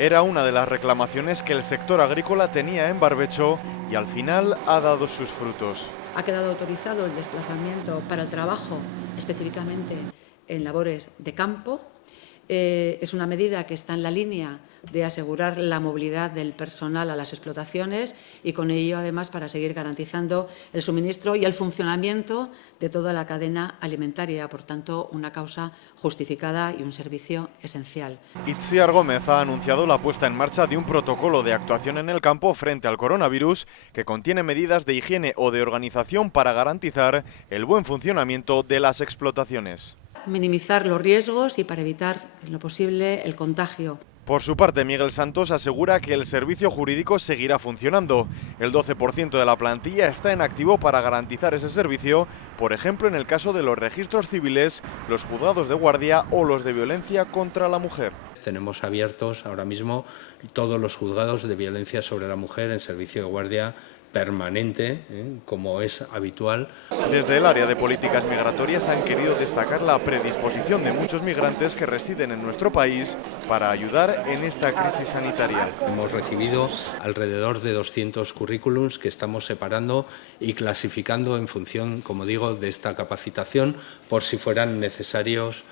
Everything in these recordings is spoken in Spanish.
Era una de las reclamaciones que el sector agrícola tenía en barbecho y al final ha dado sus frutos. Ha quedado autorizado el desplazamiento para el trabajo, específicamente en labores de campo. Es una medida que está en la línea de asegurar la movilidad del personal a las explotaciones y con ello, además, para seguir garantizando el suministro y el funcionamiento de toda la cadena alimentaria. Por tanto, una causa justificada y un servicio esencial. Itziar Gómez ha anunciado la puesta en marcha de un protocolo de actuación en el campo frente al coronavirus que contiene medidas de higiene o de organización para garantizar el buen funcionamiento de las explotaciones. Minimizar los riesgos y para evitar, en lo posible, el contagio. Por su parte, Miguel Santos asegura que el servicio jurídico seguirá funcionando. El 12% de la plantilla está en activo para garantizar ese servicio, por ejemplo en el caso de los registros civiles, los juzgados de guardia o los de violencia contra la mujer. Tenemos abiertos ahora mismo todos los juzgados de violencia sobre la mujer en servicio de guardia permanente, como es habitual. Desde el área de políticas migratorias han querido destacar la predisposición de muchos migrantes que residen en nuestro país para ayudar en esta crisis sanitaria. Hemos recibido alrededor de 200 currículums que estamos separando y clasificando en función, como digo, de esta capacitación por si fueran necesarios,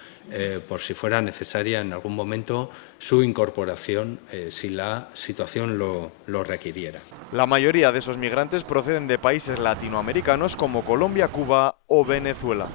por si fuera necesaria en algún momento su incorporación si la situación lo requiriera. La mayoría de esos migrantes proceden de países latinoamericanos como Colombia, Cuba o Venezuela.